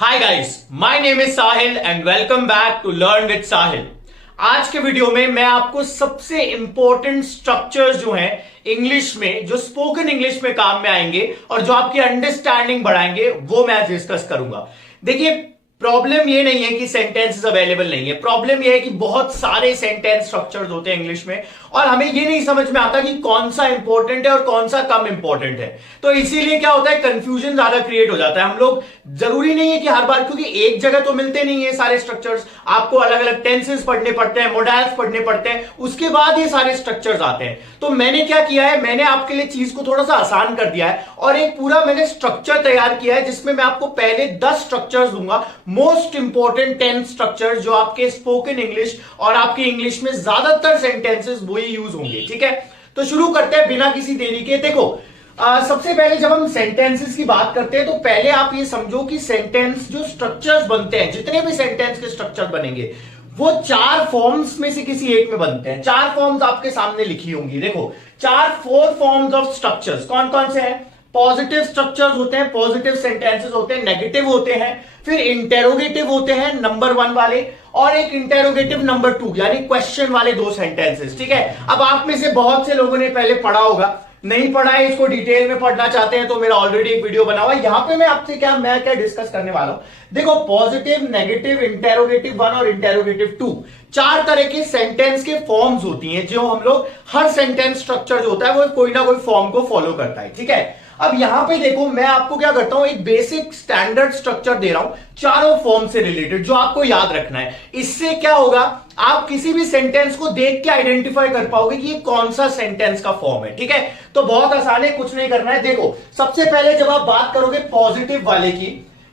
Hi guys, my name is Sahil and welcome back to learn with Sahil. आज के video में मैं आपको सबसे इंपॉर्टेंट स्ट्रक्चर्स जो हैं इंग्लिश में, जो स्पोकन इंग्लिश में काम में आएंगे और जो आपकी अंडरस्टैंडिंग बढ़ाएंगे, वो मैं डिस्कस करूंगा। देखिए, प्रॉब्लम ये नहीं है कि सेंटेंसेस अवेलेबल नहीं है, प्रॉब्लम ये है कि बहुत सारे सेंटेंस स्ट्रक्चर्स होते हैं इंग्लिश में और हमें ये नहीं समझ में आता कि कौन सा इंपॉर्टेंट है और कौन सा कम इंपॉर्टेंट है। तो इसीलिए क्या होता है, कंफ्यूजन ज्यादा क्रिएट हो जाता है। हम लोग, जरूरी नहीं है कि हर बार, क्योंकि एक जगह तो मिलते नहीं है सारे स्ट्रक्चर्स, आपको अलग अलग टेंसेस पढ़ने पड़ते हैं, मोडाइल्स पढ़ने पड़ते हैं, उसके बाद ये सारे स्ट्रक्चर्स आते हैं। तो मैंने क्या किया है, मैंने आपके लिए चीज को थोड़ा सा आसान कर दिया है और एक पूरा मैंने स्ट्रक्चर तैयार किया है जिसमें मैं आपको पहले 10 स्ट्रक्चर्स दूंगा, मोस्ट इंपॉर्टेंट 10 स्ट्रक्चर जो आपके स्पोकन इंग्लिश और आपकी इंग्लिश में ज्यादातर सेंटेंसेस वही यूज होंगे। ठीक है, तो शुरू करते हैं बिना किसी देरी के। देखो, सबसे पहले जब हम सेंटेंसेस की बात करते हैं तो पहले आप ये समझो कि सेंटेंस जो स्ट्रक्चर्स बनते हैं, जितने भी सेंटेंस के स्ट्रक्चर बनेंगे वो 4 फॉर्म्स में से किसी एक में बनते हैं। 4 फॉर्म्स आपके सामने लिखी होंगी। देखो, 4 फॉर्म्स ऑफ स्ट्रक्चर्स कौन कौन से हैं? पॉजिटिव स्ट्रक्चर्स होते हैं, पॉजिटिव सेंटेंसेस होते हैं, नेगेटिव होते हैं, फिर इंटेरोगेटिव होते हैं नंबर 1 वाले, और एक इंटेरोगेटिव नंबर 2 यानी क्वेश्चन वाले 2 सेंटेंसेस। ठीक है, अब आप में से बहुत से लोगों ने पहले पढ़ा होगा, नहीं पढ़ा है, इसको डिटेल में पढ़ना चाहते हैं तो मेरा ऑलरेडी एक वीडियो बना हुआ है। यहां पे मैं आपसे क्या डिस्कस करने वाला हूं। देखो, पॉजिटिव, नेगेटिव, इंटेरोगेटिव 1 और इंटेरोगेटिव 2, 4 तरह के सेंटेंस के फॉर्म्स होती हैं जो हम लोग, हर सेंटेंस स्ट्रक्चर जो होता है वो कोई ना कोई फॉर्म को फॉलो करता है। ठीक है, अब यहां पे देखो, मैं आपको क्या करता हूं, एक बेसिक स्टैंडर्ड स्ट्रक्चर दे रहा हूं चारों फॉर्म से रिलेटेड, जो आपको याद रखना है। इससे क्या होगा, आप किसी भी सेंटेंस को देख के आइडेंटिफाई कर पाओगे कि ये कौन सा सेंटेंस का फॉर्म है। ठीक है, तो बहुत आसान है, कुछ नहीं करना है। देखो, सबसे पहले जब आप बात करोगे पॉजिटिव वाले की,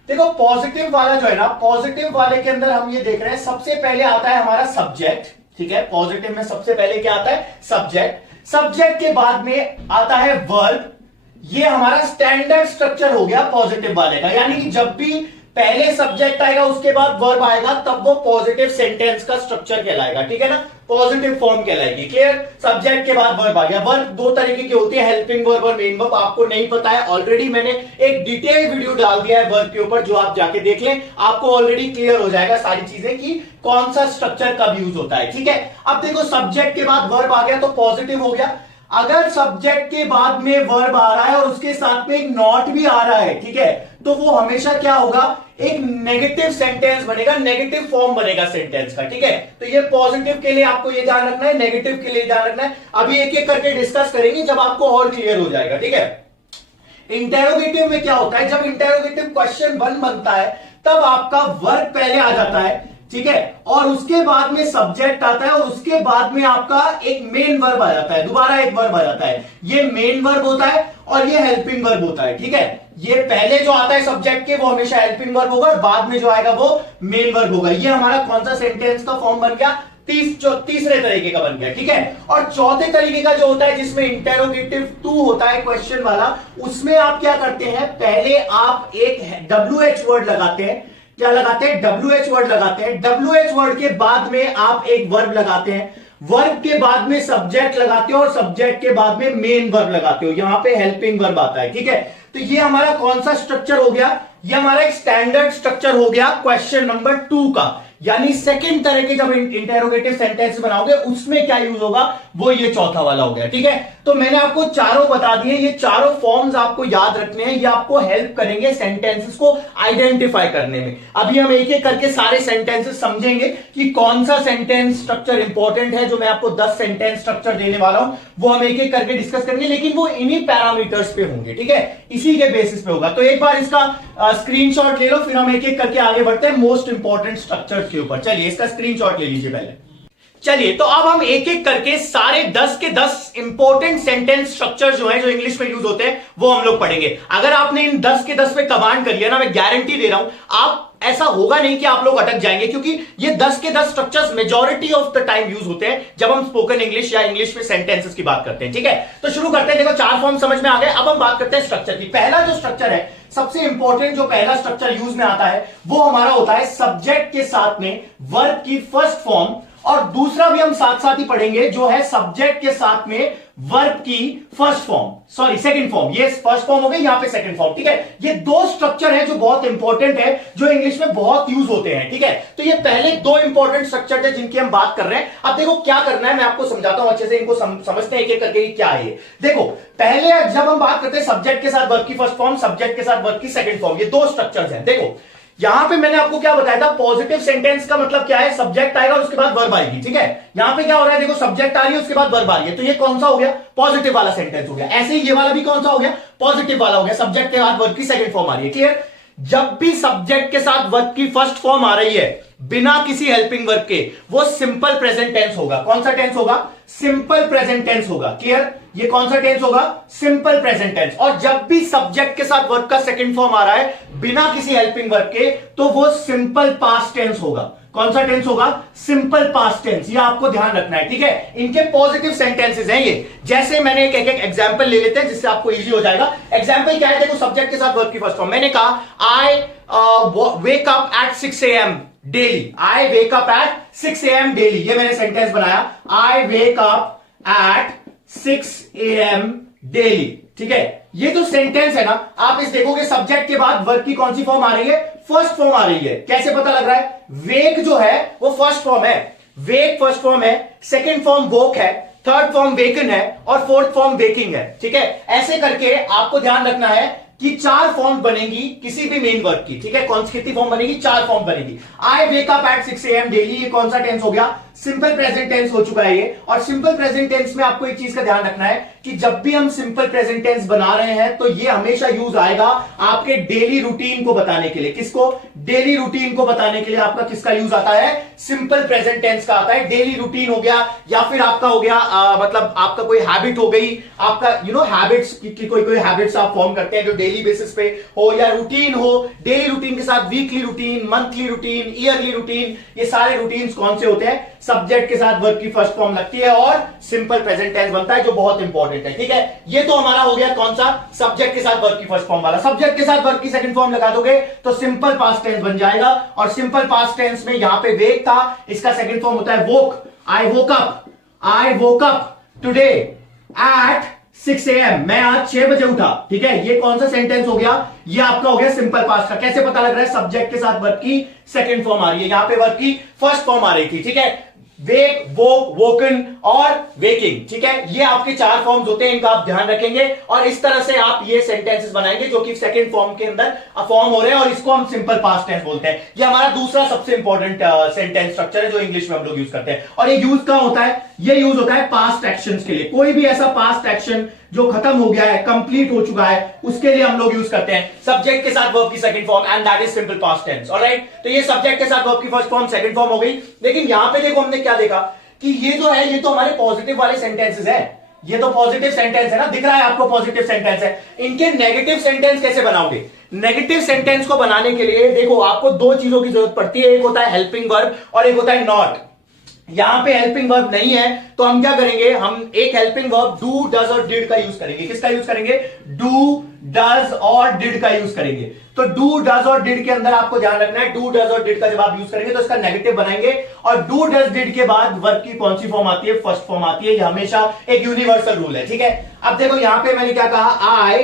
देखो पॉजिटिव वाला जो है ना, पॉजिटिव वाले के अंदर हम ये देख रहे हैं, सबसे पहले आता है हमारा सब्जेक्ट। ठीक है, पॉजिटिव में सबसे पहले क्या आता है? सब्जेक्ट। सब्जेक्ट के बाद में आता है वर्ब। ये हमारा स्टैंडर्ड स्ट्रक्चर हो गया पॉजिटिव वाले का, यानी कि जब भी पहले सब्जेक्ट आएगा उसके बाद वर्ब आएगा तब वो पॉजिटिव सेंटेंस का स्ट्रक्चर कहलाएगा। ठीक है ना, पॉजिटिव फॉर्म कहलाएगी। क्लियर? सब्जेक्ट के बाद वर्ब आ गया। वर्ब 2 तरीके की होती है, हेल्पिंग वर्ब और मेन वर्ब। आपको नहीं पता है, ऑलरेडी मैंने एक डिटेल वीडियो डाल दिया है वर्ब के ऊपर, जो आप जाके देख लें, आपको ऑलरेडी क्लियर हो जाएगा सारी चीजें कि कौन सा स्ट्रक्चर कब यूज होता है। ठीक है, अब देखो, सब्जेक्ट के बाद वर्ब आ गया तो पॉजिटिव हो गया। अगर सब्जेक्ट के बाद में वर्ब आ रहा है और उसके साथ में एक नॉट भी आ रहा है, ठीक है, तो वो हमेशा क्या होगा, एक नेगेटिव सेंटेंस बनेगा, नेगेटिव फॉर्म बनेगा सेंटेंस का। ठीक है, तो ये पॉजिटिव के लिए आपको ये ध्यान रखना है, नेगेटिव के लिए ध्यान रखना है। अभी एक एक करके डिस्कस करेंगे जब आपको और क्लियर हो जाएगा। ठीक है, इंटेरोगेटिव में क्या होता है, जब इंटेरोगेटिव क्वेश्चन 1 बनता है तब आपका वर्ब पहले आ जाता है। ठीक है, और उसके बाद में सब्जेक्ट आता है और उसके बाद में आपका एक मेन वर्ब आ जाता है, दोबारा एक वर्ब आ जाता है। ये मेन वर्ब होता है और ये हेल्पिंग वर्ब होता है। ठीक है, ये पहले जो आता है सब्जेक्ट के वो हमेशा हेल्पिंग वर्ब होगा और बाद में जो आएगा वो मेन वर्ब होगा। ये हमारा कौन सा सेंटेंस का फॉर्म बन गया? तीसरे तरीके का बन गया। ठीक है, और चौथे तरीके का जो होता है जिसमें इंटेरोगेटिव 2 होता है, क्वेश्चन वाला, उसमें आप क्या करते हैं, पहले आप एक WH वर्ड लगाते हैं। क्या लगाते हैं? WH वर्ड लगाते हैं। WH वर्ड के बाद में आप एक वर्ब लगाते हैं, वर्ब के बाद में सब्जेक्ट लगाते हो और सब्जेक्ट के बाद में मेन वर्ब लगाते हो, यहां पे हेल्पिंग वर्ब आता है। ठीक है, तो ये हमारा कौन सा स्ट्रक्चर हो गया? ये हमारा एक स्टैंडर्ड स्ट्रक्चर हो गया क्वेश्चन नंबर 2 का। यानी सेकंड तरह के जब इंटेरोगेटिव सेंटेंस बनाओगे उसमें क्या यूज होगा, वो ये चौथा वाला हो गया। ठीक है, तो मैंने आपको चारों बता दिए, ये चारों फॉर्म्स आपको याद रखने हैं, ये आपको हेल्प करेंगे सेंटेंसेस को आइडेंटिफाई करने में। अभी हम एक एक करके सारे सेंटेंसेस समझेंगे कि कौन सा सेंटेंस स्ट्रक्चर इंपॉर्टेंट है। जो मैं आपको 10 सेंटेंस स्ट्रक्चर देने वाला हूं वो हम एक एक करके डिस्कस करेंगे, लेकिन वो इन्हीं पैरामीटर्स पे होंगे। ठीक है, इसी के बेसिस पे होगा। तो एक बार इसका स्क्रीनशॉट ले लो, फिर हम एक एक करके आगे बढ़ते हैं मोस्ट इंपॉर्टेंट स्ट्रक्चर के ऊपर। चलिए, इसका स्क्रीनशॉट ले लीजिए पहले। चलिए, तो अब हम एक एक करके सारे 10 के 10 इंपॉर्टेंट सेंटेंस स्ट्रक्चर जो है, जो इंग्लिश में यूज होते हैं, वो हम लोग पढ़ेंगे। अगर आपने इन 10 के 10 पे कमांड कर लिया ना, मैं गारंटी दे रहा हूं, आप, ऐसा होगा नहीं कि आप लोग अटक जाएंगे, क्योंकि ये 10 के 10 structures majority of the time use होते हैं जब हम स्पोकन इंग्लिश या इंग्लिश में सेंटेंसेस की बात करते हैं। ठीक है, तो शुरू करते हैं। देखो, 4 फॉर्म समझ में आ गए। अब हम बात करते हैं स्ट्रक्चर की। पहला जो स्ट्रक्चर है, सबसे इंपॉर्टेंट जो पहला स्ट्रक्चर यूज में आता है, वो हमारा होता है सब्जेक्ट के साथ में वर्ब की फर्स्ट फॉर्म, और दूसरा भी हम साथ साथ ही पढ़ेंगे जो है सब्जेक्ट के साथ में वर्ब की first form, sorry second form, ये फर्स्ट फॉर्म हो गई, यहां पे सेकंड फॉर्म, ठीक है। ये दो स्ट्रक्चर है जो बहुत इंपॉर्टेंट है, जो इंग्लिश में बहुत यूज होते हैं, ठीक है। तो ये पहले दो इंपॉर्टेंट स्ट्रक्चर है जिनकी हम बात कर रहे हैं। अब देखो क्या करना है, मैं आपको समझाता हूं अच्छे से, इनको समझते हैं एक एक करके क्या है ये। देखो पहले जब हम बात करते हैं सब्जेक्ट के साथ वर्ब की फर्स्ट फॉर्म, सब्जेक्ट के साथ वर्ब की सेकंड फॉर्म, ये दो स्ट्रक्चर्स हैं। देखो यहां पे मैंने आपको क्या बताया था, पॉजिटिव सेंटेंस का मतलब क्या है, सब्जेक्ट आएगा उसके बाद वर्ब आएगी, ठीक है। यहां पे क्या हो रहा है, देखो सब्जेक्ट आ रही है उसके बाद वर्ब आ रही है, तो ये कौन सा हो गया, पॉजिटिव वाला सेंटेंस हो गया। ऐसे ही ये वाला भी कौन सा हो गया, पॉजिटिव वाला हो गया, सब्जेक्ट के बाद वर्ब की सेकंड फॉर्म आ रही है, क्लियर। जब भी सब्जेक्ट के साथ वर्ब की फर्स्ट फॉर्म आ रही है बिना किसी हेल्पिंग वर्ब के, वो सिंपल प्रेजेंट टेंस होगा। कौन सा टेंस होगा, सिंपल प्रेजेंट टेंस होगा, क्लियर। ये कौन सा टेंस होगा, सिंपल प्रेजेंट टेंस। और जब भी सब्जेक्ट के साथ वर्ब का सेकंड फॉर्म आ रहा है बिना किसी हेल्पिंग वर्ब के, तो वो सिंपल पास्ट टेंस होगा। कौन सा टेंस होगा, सिंपल पास्ट टेंस। ये आपको ध्यान रखना है, ठीक है। इनके पॉजिटिव सेंटेंसेस हैं ये। जैसे मैंने एक एक एग्जांपल ले लेते हैं जिससे आपको इजी हो जाएगा। एग्जांपल क्या है, देखो सब्जेक्ट के साथ वर्ब की फर्स्ट फॉर्म, मैंने कहा I wake up at 6 AM daily. I wake up at 6 AM daily, ये मैंने सेंटेंस बनाया, I wake up at 6 AM daily, ठीक है। ये जो सेंटेंस है ना, आप इस देखोगे सब्जेक्ट के बाद वर्ब की कौन सी फॉर्म आ रही है, फर्स्ट फॉर्म आ रही है। कैसे पता लग रहा है, वेक जो है वो फर्स्ट फॉर्म है, वेक फर्स्ट फॉर्म है, सेकंड फॉर्म वोक है, थर्ड फॉर्म वेकन है और फोर्थ फॉर्म वेकिंग है, ठीक है। ऐसे करके आपको ध्यान रखना है कि 4 फॉर्म बनेगी किसी भी मेन वर्ब की, ठीक है। कौन सी कितनी फॉर्म बनेगी, 4 फॉर्म बनेगी। I wake up at 6 AM daily, ये कौन सा टेंस हो गया, सिंपल प्रेजेंट टेंस हो चुका है ये। और सिंपल प्रेजेंट टेंस में आपको एक चीज का ध्यान रखना है कि जब भी हम सिंपल प्रेजेंट टेंस बना रहे हैं तो ये हमेशा यूज आएगा आपके डेली रूटीन को बताने के लिए। किसको, डेली रूटीन को बताने के लिए आपका किसका यूज आता है, सिंपल प्रेजेंट टेंस का आता है। डेली रूटीन हो गया, या फिर आपका हो गया मतलब आपका कोई हैबिट हो गई, आपका हैबिट्स की कोई हैबिट्स आप फॉर्म करते हैं जो डेली बेसिस पे हो, या रूटीन हो। डेली रूटीन के साथ weekly routine, monthly routine, yearly routine, ये सारे रूटीन्स कौन से होते हैं, सब्जेक्ट के साथ वर्ब की फर्स्ट फॉर्म लगती है और सिंपल प्रेजेंट टेंस बनता है, जो बहुत इंपॉर्टेंट है, ठीक है। ये तो हमारा हो गया कौन सा, सब्जेक्ट के साथ वर्ब की फर्स्ट फॉर्म वाला। सब्जेक्ट के साथ वर्ब की सेकंड फॉर्म लगा दोगे तो सिंपल पास्ट टेंस बन जाएगा। और सिंपल पास्ट टेंस में यहां पे वेक था, इसका सेकंड फॉर्म होता है woke. I woke up, I woke up today at 6 AM, मैं आज 6 बजे उठा, ठीक है। ये कौन सा सेंटेंस हो गया, ये आपका हो गया सिंपल पास्ट का। कैसे पता लग रहा है, सब्जेक्ट के साथ वर्ब की सेकंड फॉर्म आ रही है, यहां पे वर्ब की फर्स्ट फॉर्म आ रही थी, ठीक है। वेक, वोक, वोकन और वेकिंग, ठीक है। ये आपके 4 फॉर्म्स होते हैं, इनका आप ध्यान रखेंगे और इस तरह से आप ये सेंटेंसेस बनाएंगे जो कि सेकंड फॉर्म के अंदर फॉर्म हो रहे हैं, और इसको हम सिंपल पास्ट टेंस बोलते हैं। ये हमारा दूसरा सबसे इंपॉर्टेंट सेंटेंस स्ट्रक्चर है जो इंग्लिश में हम लोग यूज करते हैं। और ये यूज कहां होता है, ये यूज होता है पास्ट एक्शंस के लिए। कोई भी ऐसा पास्ट एक्शन जो खत्म हो गया है, कंप्लीट हो चुका है, उसके लिए हम लोग यूज करते हैं सब्जेक्ट के साथ वर्ब की second form, and that is simple past tense, alright. तो ये सब्जेक्ट के साथ वर्ब की फर्स्ट फॉर्म सेकंड फॉर्म हो गई। लेकिन यहां पे देखो हमने क्या देखा कि ये जो है ये तो हमारे पॉजिटिव वाले सेंटेंसेस है, ये तो पॉजिटिव सेंटेंस है ना, दिख रहा है आपको पॉजिटिव सेंटेंस है। इनके नेगेटिव सेंटेंस कैसे बनाओगे, नेगेटिव सेंटेंस को बनाने के लिए देखो आपको 2 चीजों की जरूरत पड़ती है, एक होता है हेल्पिंग वर्ब और एक होता है नॉट। यहां पे हेल्पिंग वर्ब नहीं है तो हम क्या करेंगे, हम एक हेल्पिंग वर्ब डू, डज और डिड का यूज करेंगे। किसका यूज करेंगे, डू, डज और डिड का यूज करेंगे। तो डू, डज और डिड के अंदर आपको ध्यान रखना है, डू, डज और डिड का जब आप यूज करेंगे तो इसका नेगेटिव बनाएंगे। और डू, डज, डिड के बाद वर्ब की कौन सी फॉर्म आती है, फर्स्ट फॉर्म आती है। ये हमेशा एक यूनिवर्सल रूल है, ठीक है। अब देखो यहां पे मैंने क्या कहा, I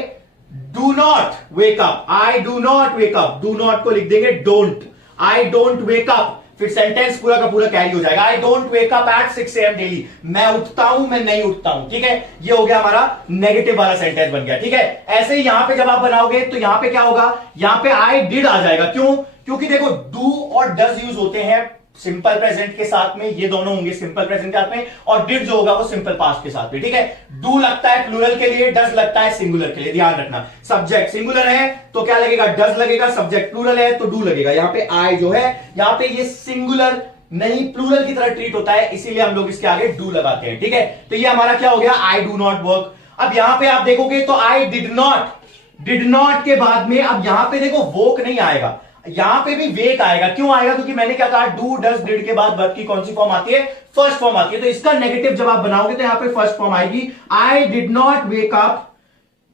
do not wake up, I do not wake up, do not को लिख देंगे don't, I don't wake up, फिर सेंटेंस पूरा का पूरा कैरी हो जाएगा। I don't wake up at 6 AM daily, मैं उठता हूं, मैं नहीं उठता हूं, ठीक है। ये हो गया हमारा नेगेटिव वाला सेंटेंस बन गया, ठीक है। ऐसे ही यहां पे जब आप बनाओगे तो यहां पे क्या होगा, यहां पे आई डिड आ जाएगा। क्यों, क्योंकि देखो डू और डज यूज होते हैं सिंपल प्रेजेंट के साथ में, ये दोनों होंगे सिंपल प्रेजेंट के साथ में, और डिड जो होगा वो सिंपल पास्ट के साथ में, ठीक है। डू लगता है प्लूरल के लिए, डज लगता है सिंगुलर के लिए, ध्यान रखना। सब्जेक्ट सिंगुलर है तो क्या लगेगा, डज लगेगा, सब्जेक्ट प्लूरल है तो डू लगेगा। यहां पे आई जो है, यहां पे ये सिंगुलर नहीं प्लूरल की तरह ट्रीट होता है, इसीलिए हम लोग इसके आगे डू लगाते हैं, ठीक है। तो ये हमारा क्या हो गया, आई डू नॉट वर्क। अब यहां पे आप देखोगे तो आई डिड नॉट के बाद में अब यहां पे देखो वोक नहीं आएगा, यहां पे भी वेक आएगा। क्यों आएगा, क्योंकि मैंने क्या कहा, डू, डज, डिड के बाद वर्ब की कौन सी फॉर्म आती है, फर्स्ट फॉर्म आती है। तो इसका नेगेटिव जब आप बनाओगे तो यहां पे फर्स्ट फॉर्म आएगी, I did not wake up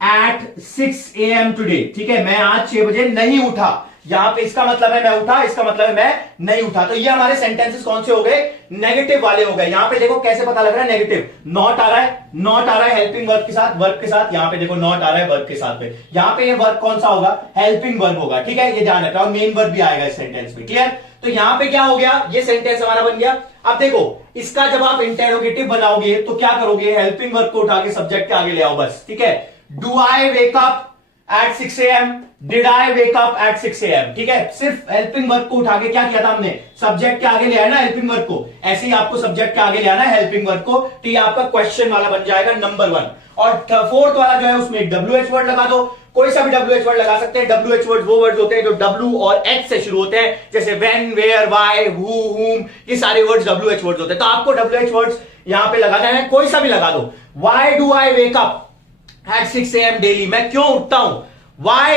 at 6 AM today, ठीक है। मैं आज 6 बजे नहीं उठा। यहां पे इसका मतलब है मैं उठा, इसका मतलब है मैं नहीं उठा। तो ये हमारे सेंटेंसेस कौन से हो गए? नेगेटिव वाले हो गए। यहां पे देखो कैसे पता लग रहा है नेगेटिव, नॉट आ रहा है, नॉट आ रहा है हेल्पिंग वर्ब के साथ, वर्ब के साथ। यहां पे देखो नॉट आ रहा है वर्ब के साथ पे, यहां पे ये वर्ब कौन सा होगा? हेल्पिंग वर्ब होगा, ठीक है, ये ध्यान रखना। और मेन वर्ब भी आएगा इस सेंटेंस में, क्लियर? तो यहां पे क्या हो गया? ये सेंटेंस हमारा बन गया। अब देखो इसका जब आप इंटेरोगेटिव बनाओगे तो क्या करोगे? हेल्पिंग वर्ब को उठा के सब्जेक्ट के आगे ले आओ, बस, ठीक है। Do I wake up at 6 AM? Did I wake up at 6 AM? ठीक है, सिर्फ हेल्पिंग वर्ब को उठा के क्या किया था हमने? सब्जेक्ट के आगे ले आया ना हेल्पिंग वर्ब को। ऐसे ही आपको सब्जेक्ट के आगे ले आना है हेल्पिंग वर्ब को, तो ये आपका क्वेश्चन वाला बन जाएगा नंबर 1। और फोर्थ वाला जो है उसमें एक WH वर्ड लगा दो, कोई सा भी WH वर्ड लगा सकते हैं। WH वर्ड वो वर्ड होते हैं जो W और H से शुरू होते हैं, जैसे when, where, why, who, whom, ये सारे वर्ड्स WH वर्ड्स होते हैं। तो आपको WH वर्ड्स यहां पे लगाना है, कोई सा भी लगा दो। Why do I wake up at 6 AM daily? मैं क्यों उठता हूं? Why,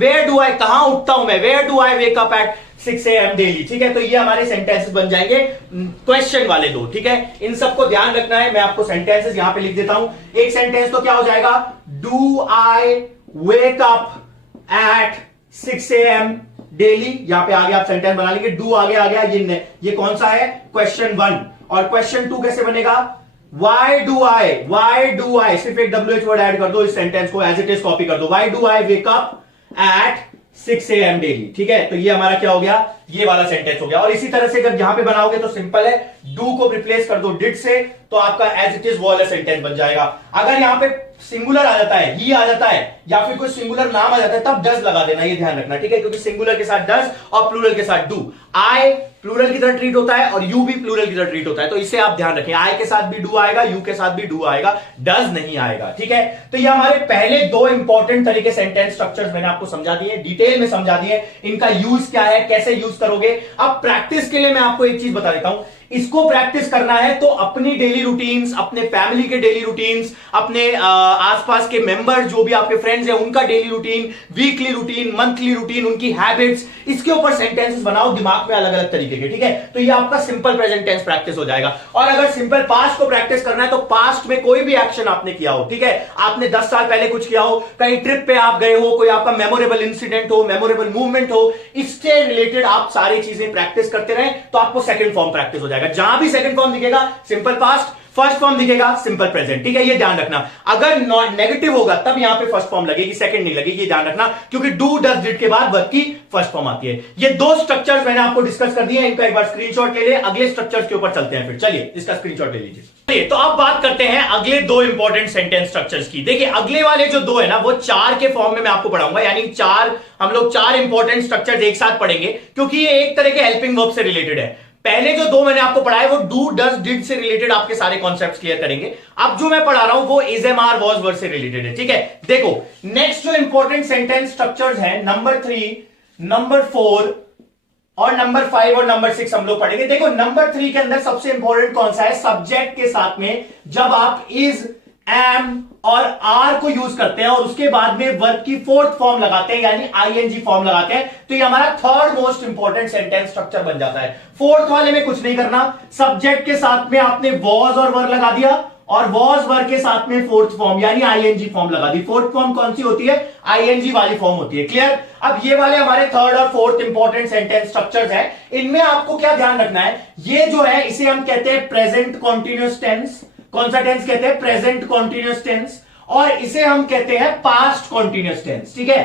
where do I, कहां उठता हूं मैं? Where do I wake up at 6 AM daily? ठीक है, तो ये हमारे सेंटेंसेस बन जाएंगे क्वेश्चन वाले दो, ठीक है। इन सबको ध्यान रखना है। मैं आपको सेंटेंसेस यहां पे लिख देता हूं। एक सेंटेंस तो क्या हो जाएगा? Do I wake up at 6 AM daily? यहां पे आगे आप सेंटेंस बना लेंगे, डू आगे आ गया, ये कौन सा है? क्वेश्चन 1। और क्वेश्चन 2 कैसे बनेगा? Why do I, सिर्फ एक WH वर्ड ऐड कर दो, इस सेंटेंस को एज इट इज कॉपी कर दो। Why do I wake up at 6 AM daily? ठीक है, तो ये हमारा क्या हो गया? ये वाला सेंटेंस हो गया। और इसी तरह से अगर यहां पे बनाओगे तो सिंपल है, डू को रिप्लेस कर दो डिड से, तो आपका एज इट इज वो वाला सेंटेंस बन जाएगा। अगर यहां पे सिंगुलर आ जाता है, ही आ जाता है, या फिर कोई सिंगुलर नाम आ जाता है, तब डज लगा देना, ये ध्यान रखना, ठीक है, क्योंकि सिंगुलर के साथ डज और प्लूरल के साथ डू। आई प्लूरल की तरह ट्रीट होता है और यू भी प्लूरल की तरह ट्रीट होता है, तो इसे आप ध्यान रखें। आई के साथ भी डू आएगा, यू के साथ भी डू आएगा, डज नहीं आएगा, ठीक है। तो ये हमारे पहले दो इंपॉर्टेंट तरीके सेंटेंस स्ट्रक्चर्स मैंने आपको समझा दिए, डिटेल में समझा दिए, इनका यूज क्या है, कैसे यूज करोगे। अब प्रैक्टिस के लिए मैं आपको एक चीज बता देता हूं, इसको प्रैक्टिस करना है तो अपनी डेली रूटीन्स, अपने फैमिली के डेली रूटीन्स, अपने आसपास के मेंबर जो भी आपके फ्रेंड्स हैं उनका daily routine, weekly routine, monthly routine, उनकी हैबिट्स, इसके ऊपर सेंटेंसेस बनाओ दिमाग में अलग अलग तरीके के, ठीक है। तो ये आपका सिंपल प्रेजेंट टेंस प्रैक्टिस हो जाएगा। और अगर सिंपल पास्ट को प्रैक्टिस करना है तो पास्ट में कोई भी एक्शन आपने किया हो, ठीक है, आपने 10 साल पहले कुछ किया हो, कहीं ट्रिप पे आप गए हो, कोई आपका मेमोरेबल इंसिडेंट हो, मेमोरेबल मूवमेंट हो, इससे रिलेटेड आप सारी चीजें प्रैक्टिस करते रहे तो आपको सेकंड फॉर्म प्रैक्टिस हो जाएगा। जहां भी सेकंड फॉर्म दिखेगा सिंपल पास्ट, फर्स्ट फॉर्म दिखेगा सिंपल प्रेजेंट, ठीक है, ये ध्यान रखना। अगर नेगेटिव होगा तब यहां पे फर्स्ट फॉर्म लगेगी, सेकंड नहीं लगेगी, ये ध्यान रखना, क्योंकि डू डज डिड के बाद वर्ब की फर्स्ट फॉर्म आती है। ये दो स्ट्रक्चर्स मैंने आपको डिस्कस कर दिए, इनका एक बार स्क्रीनशॉट ले ले, अगले स्ट्रक्चर्स के ऊपर चलते हैं। फिर चलिए इसका स्क्रीनशॉट ले लीजिए। तो अब बात करते हैं अगले दो इंपॉर्टेंट सेंटेंस स्ट्रक्चर्स की। देखिए अगले वाले जो दो है ना, वो 4 के फॉर्म में मैं आपको पढ़ाऊंगा, यानी हम लोग 4 इंपॉर्टेंट स्ट्रक्चर्स एक साथ पढ़ेंगे, क्योंकि ये एक तरह के हेल्पिंग वर्ब से रिलेटेड है। पहले जो दो मैंने आपको पढ़ाए वो डू डज डिड से रिलेटेड आपके सारे कॉन्सेप्ट्स क्लियर करेंगे। अब जो मैं पढ़ा रहा हूं वो is am are was word से रिलेटेड है, ठीक है। देखो नेक्स्ट जो इंपॉर्टेंट सेंटेंस स्ट्रक्चर्स हैं, नंबर 3, नंबर 4 और नंबर 5 और नंबर 6 हम लोग पढ़ेंगे। देखो नंबर 3 के अंदर सबसे इंपॉर्टेंट कौन सा है? सब्जेक्ट के साथ में जब आप इज, एम और आर को यूज करते हैं और उसके बाद में वर्ब की फोर्थ फॉर्म लगाते हैं, यानी आईएनजी फॉर्म लगाते हैं, तो ये हमारा third most important sentence structure बन जाता है। फोर्थ वाले में कुछ नहीं करना, सब्जेक्ट के साथ में आपने वॉज और वर लगा दिया और वॉज वर के साथ में फोर्थ फॉर्म यानी आईएनजी फॉर्म लगा दी। फोर्थ फॉर्म कौन सी होती है? आईएनजी वाली फॉर्म होती है, क्लियर। अब ये वाले हमारे थर्ड और फोर्थ इंपॉर्टेंट सेंटेंस स्ट्रक्चर्स हैं, इनमें आपको क्या ध्यान रखना है? ये जो है इसे हम कहते हैं प्रेजेंट कॉन्टिन्यूअस टेंस। कौन सा टेंस कहते हैं? Present continuous tense. और इसे हम कहते हैं पास्ट कॉन्टिन्यूअस टेंस, ठीक है।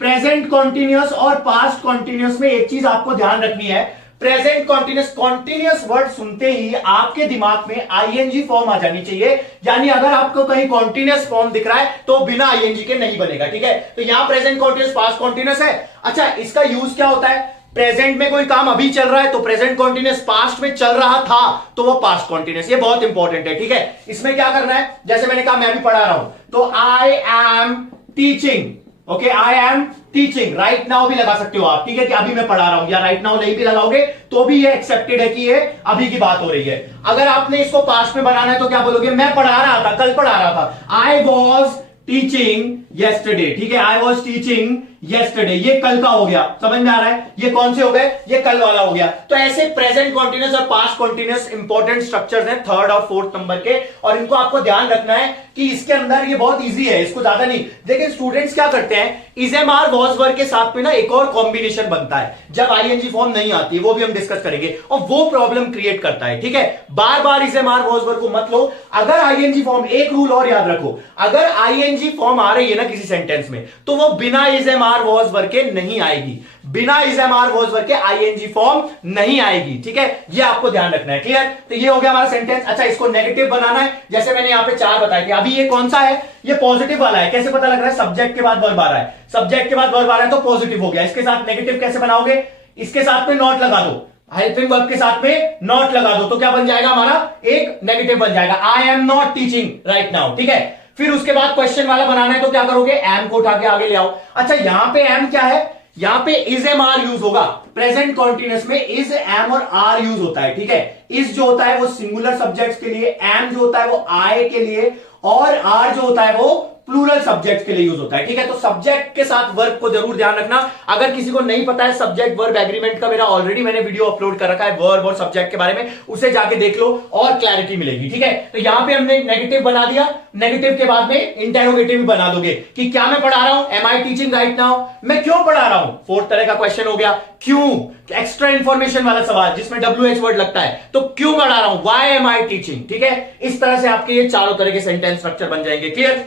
प्रेजेंट कॉन्टिन्यूअस और पास्ट कॉन्टिन्यूअस में एक चीज आपको ध्यान रखनी है, प्रेजेंट कॉन्टिन्यूअस वर्ड सुनते ही आपके दिमाग में आईएनजी फॉर्म आ जानी चाहिए, यानी अगर आपको कहीं कॉन्टिन्यूअस फॉर्म दिख रहा है तो बिना आईएनजी के नहीं बनेगा, ठीक है। तो यहां प्रेजेंट कॉन्टिन्यूअस, पास्ट कॉन्टिन्यूअस है। अच्छा, इसका यूज क्या होता है? प्रेजेंट में कोई काम अभी चल रहा है तो प्रेजेंट कॉन्टिन्यूअस, पास्ट में चल रहा था तो वो पास्ट कॉन्टिन्यूअस। ये बहुत इंपॉर्टेंट है, ठीक है। इसमें क्या करना है? जैसे मैंने कहा मैं भी पढ़ा रहा हूं, तो I am teaching, okay, I am teaching, right now भी लगा सकते हो आप, ठीक है, कि अभी मैं पढ़ा रहा हूं, या राइट नाउ नहीं भी लगाओगे तो भी ये एक्सेप्टेड है कि ये अभी की बात हो रही है। अगर आपने इसको पास्ट में बनाना है तो क्या बोलोगे? मैं पढ़ा रहा था, कल पढ़ा रहा था। आई वॉज टीचिंग येस्टरडे, ठीक है, आई वॉज टीचिंग yesterday, ये कल का हो गया, समझ में आ रहा है, ये कौन से हो गए, ये कल वाला हो गया। तो ऐसे प्रेजेंट कॉन्टिन्यूस और पास्ट कॉन्टिन्यूस इंपॉर्टेंट स्ट्रक्चर्स हैं थर्ड और फोर्थ नंबर के, और इनको आपको ध्यान रखना है कि इसके अंदर ये बहुत इजी है, इसको ज्यादा नहीं। देखिए स्टूडेंट्स क्या करते हैं, is am are was were के साथ में ना एक और कॉम्बिनेशन बनता है जब आईएनजी फॉर्म नहीं आती, वो भी हम डिस्कस करेंगे, और वो प्रॉब्लम क्रिएट करता है। ठीक है, बार बार is am are was were को मत लो। अगर आईएनजी फॉर्म, एक रूल और याद रखो, अगर आईएनजी फॉर्म आ रही है ना किसी सेंटेंस में, तो वो बिना is am are was were के नहीं आएगी, बिना is am are was were के आईएनजी फॉर्म नहीं आएगी। ठीक है, ये आपको ध्यान रखना है। क्लियर? तो ये हो गया हमारा सेंटेंस। अच्छा, इसको नेगेटिव बनाना है, जैसे मैंने यहां पे 4 बताए थे। अभी ये कौन सा है, ये पॉजिटिव वाला है। कैसे पता लग रहा है, सब्जेक्ट के बाद वर्ब आ रहा है, सब्जेक्ट के बाद वर्ब आ रहा है तो पॉजिटिव हो गया। इसके साथ नेगेटिव कैसे बनाओगे, इसके साथ में नॉट लगा दो, हेल्पिंग वर्ब के साथ में नॉट लगा दो, तो क्या बन जाएगा हमारा, एक नेगेटिव बन जाएगा, I am not teaching right now. ठीक है, फिर उसके बाद क्वेश्चन वाला बनाना है, तो क्या करोगे, एम को उठा के आगे ले आओ। अच्छा, यहां पे एम क्या है, यहां पे इज एम आर यूज होगा। प्रेजेंट कॉन्टिन्यूस में इज एम और आर यूज होता है। ठीक है, इज जो होता है वो सिंगुलर सब्जेक्ट्स के लिए, एम जो होता है वो आई के लिए, और आर जो होता है वो प्लूरल सब्जेक्ट के लिए यूज होता है। ठीक है, तो सब्जेक्ट के साथ वर्ब को जरूर ध्यान रखना। अगर किसी को नहीं पता है सब्जेक्ट वर्ब एग्रीमेंट का, मेरा ऑलरेडी मैंने वीडियो अपलोड कर रखा है वर्ब और सब्जेक्ट के बारे में, उसे जाके देख लो और क्लैरिटी मिलेगी। ठीक है, तो यहां पे हमने नेगेटिव बना दिया, नेगेटिव के बाद में इंटेरोगेटिव भी बना दोगे कि क्या मैं पढ़ा रहा हूं, am I teaching right now, मैं क्यों पढ़ा रहा हूं, फोर्थ तरह का क्वेश्चन हो गया, क्यों, एक्स्ट्रा इंफॉर्मेशन वाला सवाल जिसमें WH वर्ड लगता है, तो क्यों पढ़ा रहा हूं, व्हाई एम आई टीचिंग। ठीक है, इस तरह से आपके ये चारों तरह के सेंटेंस स्ट्रक्चर बन जाएंगे। क्लियर?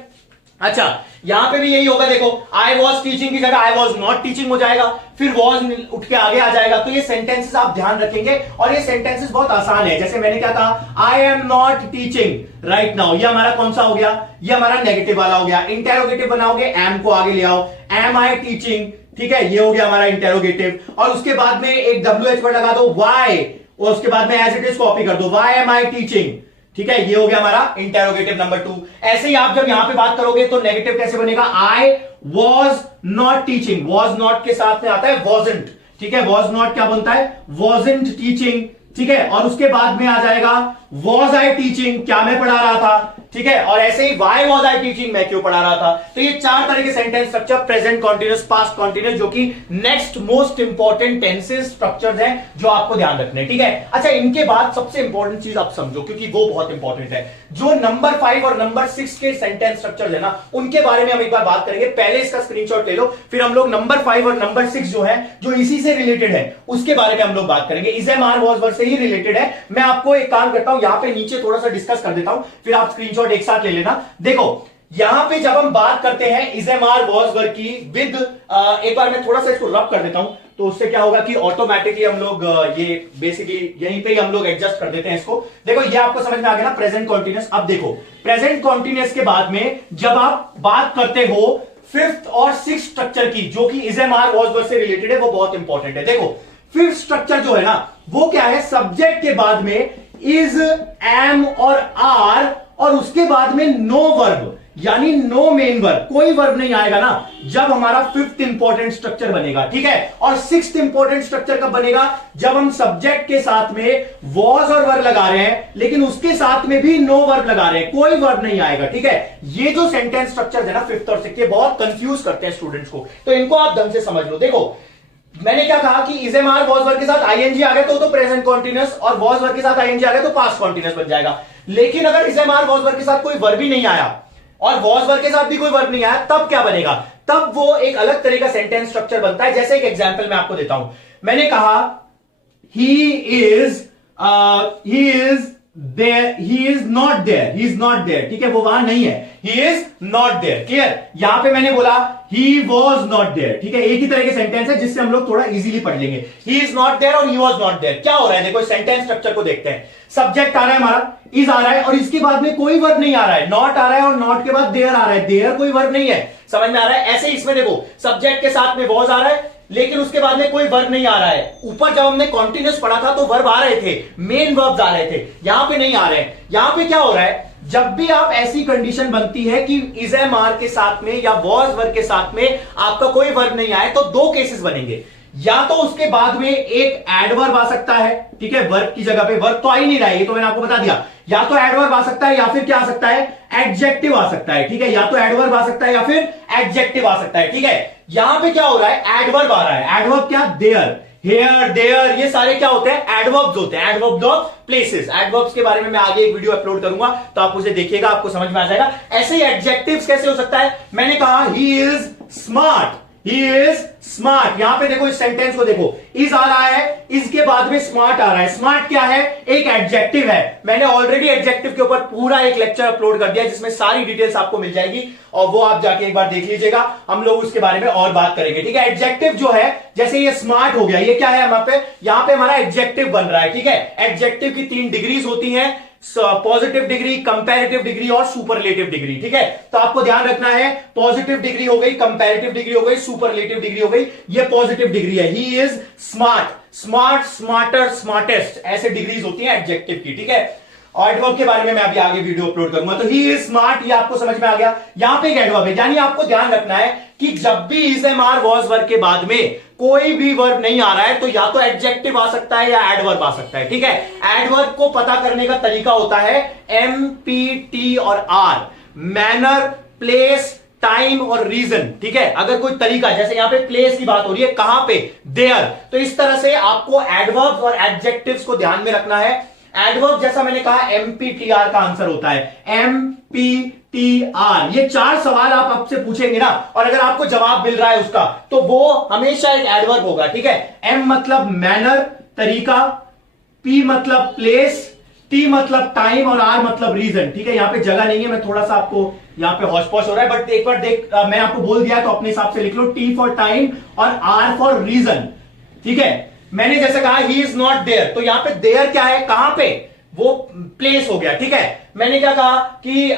अच्छा, यहां पे भी यही होगा, देखो आई वॉज टीचिंग की जगह आई वॉज नॉट टीचिंग हो जाएगा, फिर वॉज उठ के आगे आ जाएगा। तो ये सेंटेंसेस आप ध्यान रखेंगे, और ये सेंटेंसेस बहुत आसान है। जैसे मैंने क्या कहा, I am not teaching right now, ये हमारा कौन सा हो गया, ये हमारा नेगेटिव वाला हो गया। इंटेरोगेटिव बनाओगे, एम को आगे ले आओ, एम आई टीचिंग। ठीक है, ये हो गया हमारा इंटेरोगेटिव, और उसके बाद में एक WH वर्ड लगा दो, वाई, और उसके बाद में एज इट इज कॉपी कर दो, वाई एम आई टीचिंग। ठीक है, ये हो गया हमारा इंटेरोगेटिव नंबर 2। ऐसे ही आप जब यहां पे बात करोगे तो नेगेटिव कैसे बनेगा, I was not teaching, was not के साथ में आता है वॉजंट। ठीक है, वॉज नॉट क्या बनता है, वॉजंट टीचिंग। ठीक है, और उसके बाद में आ जाएगा वॉज आई टीचिंग, क्या मैं पढ़ा रहा था। ठीक है, और ऐसे ही वाई वॉज आई टीचिंग, मैं क्यों पढ़ा रहा था। तो ये 4 तरह के sentence structure, present continuous, past continuous, जो कि next most important tenses structures हैं जो आपको ध्यान रखने हैं। ठीक है, अच्छा, इनके बाद सबसे इंपॉर्टेंट चीज आप समझो, क्योंकि वो बहुत इंपॉर्टेंट है, जो नंबर 5 और नंबर 6 के सेंटेंस स्ट्रक्चर है ना, उनके बारे में हम एक बार बात करेंगे। पहले इसका स्क्रीनशॉट ले लो, फिर हम लोग नंबर 5 और नंबर 6 जो है, जो इसी से रिलेटेड है, उसके बारे में हम लोग बात करेंगे। Is am are was word से ही रिलेटेड है। मैं आपको एक काम करता हूं, यहां पे नीचे थोड़ा सा डिस्कस कर देता हूं, फिर आप स्क्रीनशॉट एक साथ ले लेना। देखो, यहां पे जब हम बात करते हैं is am are was word की विद, एक बार मैं थोड़ा सा इसको रब कर देता हूं, तो उससे क्या होगा कि ऑटोमेटिकली हम लोग ये बेसिकली यहीं पे ही हम लोग एडजस्ट कर देते हैं इसको। देखो, ये आपको समझ में आ गया ना, प्रेजेंट कॉन्टिन्यूस। अब देखो, प्रेजेंट कॉन्टिन्यूस के बाद में जब आप बात करते हो 5th और 6th स्ट्रक्चर की, जो कि is am are was word से रिलेटेड है, वो बहुत इंपॉर्टेंट है। देखो, 5th स्ट्रक्चर जो है ना, वो क्या है, सब्जेक्ट के बाद में इज, एम और आर, और उसके बाद में नो वर्ब, यानी नो मेन वर्ब, कोई वर्ब नहीं आएगा ना, जब हमारा 5th इंपॉर्टेंट स्ट्रक्चर बनेगा। ठीक है, और 6th इंपॉर्टेंट स्ट्रक्चर कब बनेगा, जब हम सब्जेक्ट के साथ में वॉज और वर्ब लगा रहे हैं, लेकिन उसके साथ में भी नो वर्ब लगा रहे हैं, कोई वर्ब नहीं आएगा। ठीक है, ये जो सेंटेंस स्ट्रक्चर है ना 5th और 6th, ये बहुत कंफ्यूज करते हैं स्टूडेंट्स को, तो इनको आप ढंग से समझ लो। देखो, मैंने क्या कहा कि is am are was verb के साथ आईएनजी आ गया तो प्रेजेंट कॉन्टिन्यूस, और वॉज वर्ब के साथ आईएनजी आ गया तो पास्ट कॉन्टिन्यूस बन जाएगा। लेकिन अगर is am are was verb के साथ कोई वर्ब ही नहीं आया, और वॉज वर्ब के साथ भी कोई वर्ब नहीं आया, तब क्या बनेगा, तब वो एक अलग तरह का सेंटेंस स्ट्रक्चर बनता है। जैसे एक एग्जांपल मैं आपको देता हूं, मैंने कहा he is there, he is not there, ठीक है, वो वहां नहीं है, he is not there. Clear? यहां पे मैंने बोला ही वॉज नॉट देयर। ठीक है, एक ही तरह के सेंटेंस है जिससे हम लोग थोड़ा इजीली पढ़ लेंगे। ही इज नॉट देयर और ही वॉज नॉट देयर, क्या हो रहा है, देखो सेंटेंस स्ट्रक्चर को देखते हैं। सब्जेक्ट आ रहा है हमारा, इज आ रहा है, और इसके बाद में कोई वर्ब नहीं आ रहा है, नॉट आ रहा है, और नॉट के बाद देयर आ रहा है, देयर कोई वर्ब नहीं है। समझ में आ रहा है? ऐसे ही इसमें देखो, सब्जेक्ट के साथ में वॉज आ रहा है, लेकिन उसके बाद में कोई वर्ब नहीं आ रहा है। ऊपर जब हमने कॉन्टिन्यूस पढ़ा था तो वर्ब आ रहे थे, मेन वर्ब्स आ रहे थे, यहां पे नहीं आ रहे हैं। यहां पे क्या हो रहा है, जब भी आप ऐसी कंडीशन बनती है कि इज एम आर के साथ में या वॉज वर्ब के साथ में आपका कोई वर्ब नहीं आए, तो 2 केसेस बनेंगे। या तो उसके बाद में एक एडवर्ब आ सकता है, ठीक है, वर्ब की जगह पे, वर्ब तो आ ही नहीं रहा है, ये तो मैंने आपको बता दिया, या तो एडवर्ब आ सकता है या फिर क्या आ सकता है, एडजेक्टिव आ सकता है, ठीक है, या तो एडवर्ब आ सकता है या फिर एडजेक्टिव आ सकता है, ठीक है। यहां पे क्या हो रहा है, एडवर्ब आ रहा है। एडवर्ब क्या, देयर, हेयर, देयर, ये सारे क्या होते हैं, एडवर्ब्स होते हैं, एडवर्ब्स ऑफ प्लेसेस। एडवर्ब्स के बारे में मैं आगे एक वीडियो अपलोड करूंगा, तो आप उसे देखिएगा, आपको समझ में आ जाएगा। ऐसे ही एडजेक्टिव्स कैसे हो सकता है, मैंने कहा he is smart, he is smart. यहां पे देखो, इस सेंटेंस को देखो, इज आ रहा है, इसके बाद में स्मार्ट आ रहा है। स्मार्ट क्या है, एक एडजेक्टिव है। मैंने ऑलरेडी एडजेक्टिव के ऊपर पूरा एक लेक्चर अपलोड कर दिया, जिसमें सारी डिटेल्स आपको मिल जाएगी, और वो आप जाके एक बार देख लीजिएगा। हम लोग उसके बारे में और बात करेंगे, ठीक है। एडजेक्टिव जो है, जैसे ये स्मार्ट हो गया, ये क्या है, यहां पे हमारा एडजेक्टिव बन रहा है, ठीक है। एडजेक्टिव की 3 डिग्रीज होती हैं, पॉजिटिव डिग्री, कंपैरेटिव डिग्री और सुपरलेटिव डिग्री, ठीक है। तो आपको ध्यान रखना है, पॉजिटिव डिग्री हो गई, कंपैरेटिव डिग्री हो गई, सुपरलेटिव डिग्री हो गई, ये पॉजिटिव डिग्री है। He is smart, smart, smarter, smartest, ऐसे डिग्रीज होती हैं एडजेक्टिव की, ठीक है। और एडवर्ब के बारे में मैं अभी आगे वीडियो अपलोड करूंगा। तो ही इज स्मार्ट, ये आपको समझ में आ गया। यहां पे एक एडवर्ब है, यानी आपको ध्यान रखना है कि जब भी is am are was verb के बाद में कोई भी वर्ब नहीं आ रहा है, तो या तो एडजेक्टिव आ सकता है या एडवर्ब आ सकता है, ठीक है। एडवर्ब को पता करने का तरीका होता है MPT और R, मैनर, प्लेस, टाइम और रीजन, ठीक है। अगर कोई तरीका, जैसे यहां पे प्लेस की बात हो रही है, कहां पे, देयर, तो इस तरह से आपको एडवर्ब्स और एडजेक्टिव्स को ध्यान में रखना है। एडवर्ब, जैसा मैंने कहा, MPTR का आंसर होता है, MPTR। ये 4 सवाल आप आपसे पूछेंगे ना, और अगर आपको जवाब मिल रहा है उसका, तो वो हमेशा एक एडवर्ब होगा, ठीक है। M मतलब मैनर, तरीका, P मतलब प्लेस, T मतलब टाइम और R मतलब रीजन, ठीक है। यहां पे जगह नहीं है, मैं थोड़ा सा आपको यहां पे हौश पौश हो रहा है, बट एक बार मैं आपको बोल दिया, तो अपने हिसाब से लिख लो, T फॉर टाइम और R फॉर रीजन, ठीक है। मैंने जैसे कहा ही इज नॉट देयर, तो यहां पे देयर क्या है, कहां पे, वो प्लेस हो गया, ठीक है। मैंने क्या कहा कि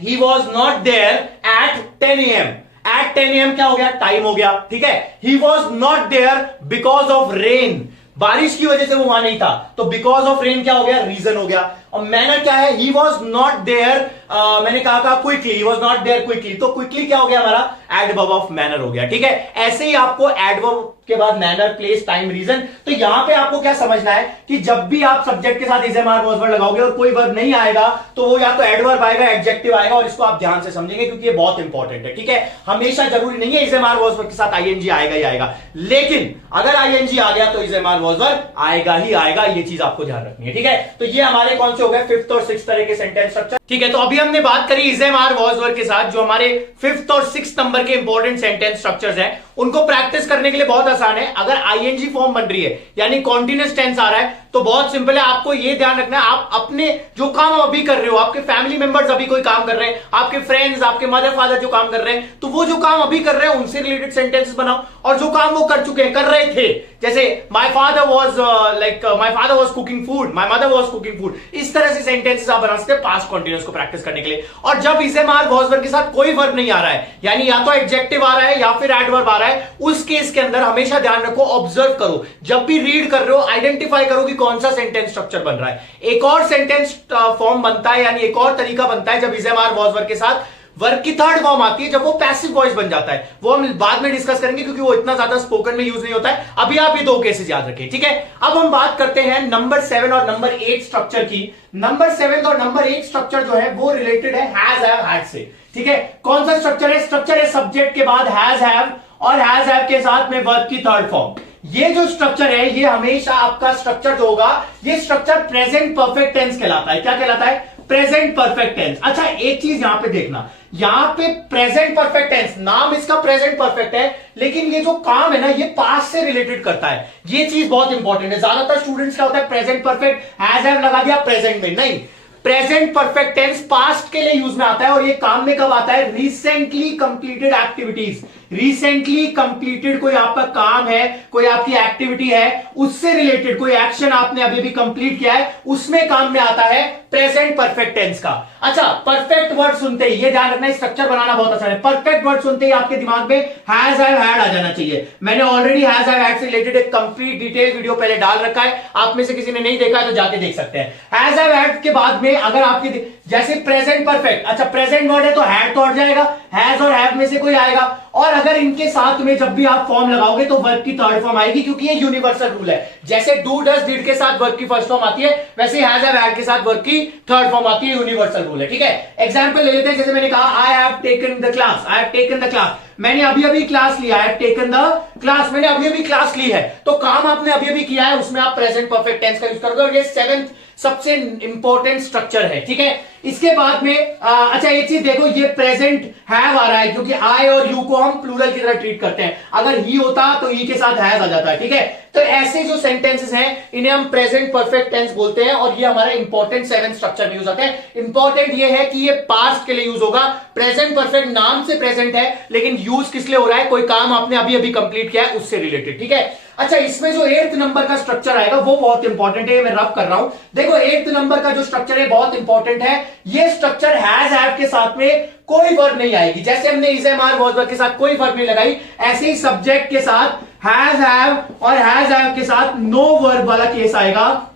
he was not there at 10 AM, at 10 AM क्या हो गया, टाइम हो गया, ठीक है। He was not there because of rain, बारिश की वजह से वो वहां नहीं था, तो बिकॉज ऑफ रेन क्या हो गया, रीजन हो गया। और मैनर क्या है, ही वॉज नॉट देयर, मैंने कहा quickly, he was not there quickly, तो क्विकली क्या हो गया हमारा, एडवर्ब ऑफ मैनर हो गया, ठीक है। ऐसे ही आपको एडवर्ब के बाद मैनर, प्लेस, टाइम, रीजन। तो यहां पे आपको क्या समझना है कि जब भी आप सब्जेक्ट के साथ is am are was word लगाओगे और कोई वर्ब नहीं आएगा, तो वो या तो एडवर्ब आएगा, एडजेक्टिव आएगा, और इसको आप ध्यान से समझेंगे, क्योंकि ये बहुत इंपॉर्टेंट है, ठीक है। हमेशा जरूरी नहीं है is am are was word के साथ ING आएगा ही आएगा, लेकिन अगर ING आ गया तो is am are was word आएगा ही आएगा, ये चीज आपको ध्यान रखनी है, ठीक है। तो ये हमारे कौन से हो गए, 5th और 6th तरह के सेंटेंस स्ट्रक्चर, ठीक है। तो अभी हमने बात करी is am are was word के साथ, जो हमारे 5th और 6th नंबर के इंपॉर्टेंट सेंटेंस स्ट्रक्चर्स हैं, उनको प्रैक्टिस करने के लिए बहुत आसान है। अगर ING फॉर्म बन रही है, यानी कॉन्टिन्यूअस टेंस आ रहा है, तो बहुत सिंपल है, आपको ये ध्यान रखना है, आप अपने जो काम अभी कर रहे हो, आपके फैमिली मेंबर्स अभी कोई काम कर रहे हैं, आपके फ्रेंड्स, आपके मदर फादर जो काम कर रहे हैं, तो वो जो काम अभी कर रहे हैं उनसे रिलेटेड सेंटेंसेस बनाओ, और जो काम वो कर चुके हैं, कर रहे थे, जैसे my father was cooking food, my mother was cooking food, इस तरह से सेंटेंसेस आप बना सकते हैं पास्ट कंटीन्यूअस को प्रैक्टिस करने के लिए। और जब is am are was verb के साथ कोई वर्ब नहीं आ रहा है, यानी या तो एडजेक्टिव आ रहा है या फिर एडवर्ब आ रहा है, उस केस के अंदर हमेशा ध्यान रखो, ऑब्जर्व करो, जब भी रीड कर रहे हो आइडेंटिफाई करो कि कौन सा सेंटेंस स्ट्रक्चर बन रहा है। एक और सेंटेंस फॉर्म बनता है, यानी एक और तरीका बनता है, जब is am are was verb के साथ वर्ब की 3rd फॉर्म आती है, जब वो पैसिव वॉइस बन जाता है। वो हम बाद में डिस्कस करेंगे, क्योंकि वो इतना ज्यादा स्पोकन में यूज नहीं होता है। अभी आप ये 2 केसेस याद रखें, ठीक है। अब हम बात करते हैं नंबर 7 और नंबर 8 स्ट्रक्चर की। नंबर 7 और नंबर 8 स्ट्रक्चर जो है वो रिलेटेड है हैज, हैव, हैड से, ठीक है। कौन सा स्ट्रक्चर है, स्ट्रक्चर है सब्जेक्ट के बाद हैज, हैव, और हैज, हैव के साथ में वर्ब की 3rd फॉर्म। ये जो स्ट्रक्चर है, ये हमेशा आपका स्ट्रक्चर जो होगा, ये स्ट्रक्चर प्रेजेंट परफेक्ट टेंस कहलाता है। क्या कहलाता है, प्रेजेंट परफेक्ट टेंस। अच्छा, एक चीज यहां पे देखना, यहां पे प्रेजेंट परफेक्ट टेंस, नाम इसका प्रेजेंट परफेक्ट है, लेकिन ये जो काम है ना, ये पास्ट से रिलेटेड करता है। ये चीज बहुत इंपॉर्टेंट है। ज्यादातर स्टूडेंट्स का होता है प्रेजेंट परफेक्ट, हैज, हैव लगा दिया प्रेजेंट में, नहीं, प्रेजेंट परफेक्ट टेंस पास्ट के लिए यूज में आता है, और ये काम में कब आता है, recently completed activities. Recently completed कोई आपका काम है, कोई आपकी एक्टिविटी है, उससे रिलेटेड कोई एक्शन आपने अभी भी कंप्लीट किया है, उसमें काम में आता है प्रेजेंट परफेक्ट टेंस का। अच्छा, परफेक्ट वर्ड सुनते ही ये ध्यान रखना, स्ट्रक्चर बनाना बहुत आसान है। परफेक्ट वर्ड सुनते ही आपके दिमाग में हैज, हैव, हैड आ जाना चाहिए। मैंने ऑलरेडी हैज, हैव, हैड से रिलेटेड एक कंप्लीट डिटेल वीडियो पहले डाल रखा है, आप में से किसी ने नहीं देखा है तो जाके देख सकते हैं। हैज, हैव, हैड के बाद में अगर आपके जैसे प्रेजेंट परफेक्ट, अच्छा प्रेजेंट वर्ड है तो हैड तो हट जाएगा, हैज और हैव में से कोई आएगा, और अगर इनके साथ में जब भी आप फॉर्म लगाओगे तो वर्ब की थर्ड फॉर्म आएगी, क्योंकि ये यूनिवर्सल रूल है। जैसे डू डज डिड के साथ वर्ब की फर्स्ट फॉर्म आती है, वैसे हैज हैव हैड के साथ वर्ब की थर्ड फॉर्म आती है, यूनिवर्सल रूल है। ठीक है, एग्जांपल ले लेते हैं। जैसे मैंने कहा I have taken the class, I have taken the class, मैंने अभी अभी क्लास लिया है, टेकन द क्लास, मैंने अभी अभी क्लास ली है, तो काम आपने अभी अभी किया है, उसमें आप प्रेजेंट परफेक्ट टेंस का यूज करोगे, और ये सेवेंथ सबसे इंपॉर्टेंट स्ट्रक्चर है। ठीक है, इसके बाद में अच्छा एक चीज देखो, ये प्रेजेंट हैव आ रहा है क्योंकि आई और यू को हम प्लूरल की तरह ट्रीट करते हैं, अगर ही होता तो ई के साथ हैज आ जाता है। ठीक है, तो ऐसे जो सेंटेंसेस हैं इन्हें हम प्रेजेंट परफेक्ट टेंस बोलते हैं, और ये हमारा इंपॉर्टेंट सेवन स्ट्रक्चर में यूज होता है। इंपॉर्टेंट ये है कि ये पास्ट के लिए यूज होगा, प्रेजेंट परफेक्ट नाम से प्रेजेंट है, लेकिन यूज किस लिए हो रहा है, कोई काम आपने अभी अभी कंप्लीट किया है उससे रिलेटेड। ठीक है, अच्छा इसमें जो 8th नंबर का स्ट्रक्चर आएगा वो बहुत इंपॉर्टेंट है, मैं रब कर रहा हूं। देखो 8th नंबर का जो स्ट्रक्चर है बहुत इंपॉर्टेंट है, ये स्ट्रक्चर हैज हैव के साथ में कोई वर्ब नहीं आएगी। जैसे हमने इज एम आर वर्ब के साथ कोई वर्ब नहीं लगाई, ऐसे ही सब्जेक्ट के साथ हैज हैव और हैज हैव के साथ नो वर्ब वाला केस आएगा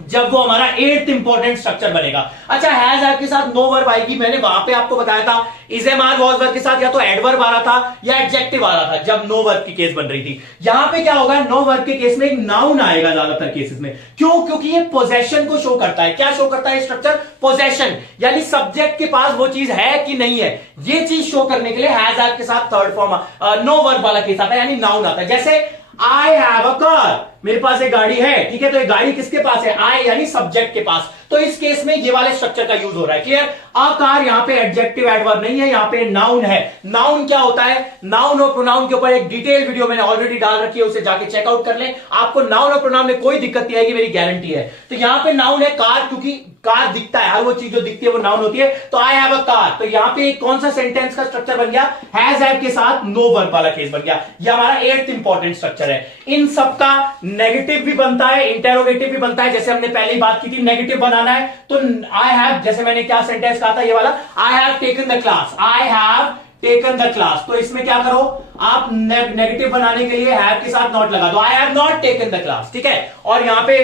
जब वो हमारा 8th इंपॉर्टेंट स्ट्रक्चर बनेगा। अच्छा हैज हैव के साथ नो वर्ब आएगी, मैंने वहां पे आपको बताया था is am are was verb के साथ या तो एडवर्ब आ रहा था या एडजेक्टिव आ रहा था जब नो वर्ब की केस बन रही थी। यहां पे क्या होगा, नो वर्ब के केस में एक नाउन आएगा ज्यादातर केसेस में। क्यों? क्योंकि ये पोजेशन को शो करता है। क्या शो करता है स्ट्रक्चर? पोजेशन, यानी सब्जेक्ट के पास वो चीज है कि नहीं है, ये चीज शो करने के लिए हैज हैव के साथ थर्ड फॉर्म नो वर्ब वाला केस आता है, यानी नाउन आता है। जैसे आई हैव अ कार, मेरे पास एक गाड़ी है। ठीक है, तो ये गाड़ी किसके पास है? आई यानी सब्जेक्ट के पास, तो इस केस में ये वाले स्ट्रक्चर का यूज हो रहा है। क्लियर? अ कार यहां पे एडजेक्टिव एडवर्ब नहीं है, यहां पे नाउन है। नाउन क्या होता है? नाउन और प्रोनाउन के ऊपर एक डिटेल वीडियो मैंने ऑलरेडी डाल रखी है, उसे जाके चेकआउट कर लें, आपको नाउन और प्रोनाउन में कोई दिक्कत नहीं आएगी, मेरी गारंटी है। तो यहां पे नाउन है कार, क्योंकि कार दिखता है, हर वो चीज जो दिखती है वो नाउन होती है। तो आई हैव अ कार, तो यहां पे कौन सा सेंटेंस का स्ट्रक्चर बन गया? हैज हैव के साथ नो वर्ब वाला केस बन गया। यह हमारा 8th इंपॉर्टेंट स्ट्रक्चर है। इन सबका नेगेटिव भी बनता है, इंटेरोगेटिव भी बनता है। जैसे हमने पहले ही बात की थी, नेगेटिव बनाना है तो आई हैव, जैसे मैंने क्या सेंटेंस कहा था ये वाला, I have taken the class, I have taken the class, तो इसमें क्या करो आप, नेगेटिव बनाने के लिए हैव के साथ नॉट लगा दो, I have not taken the class. ठीक है, और यहां पे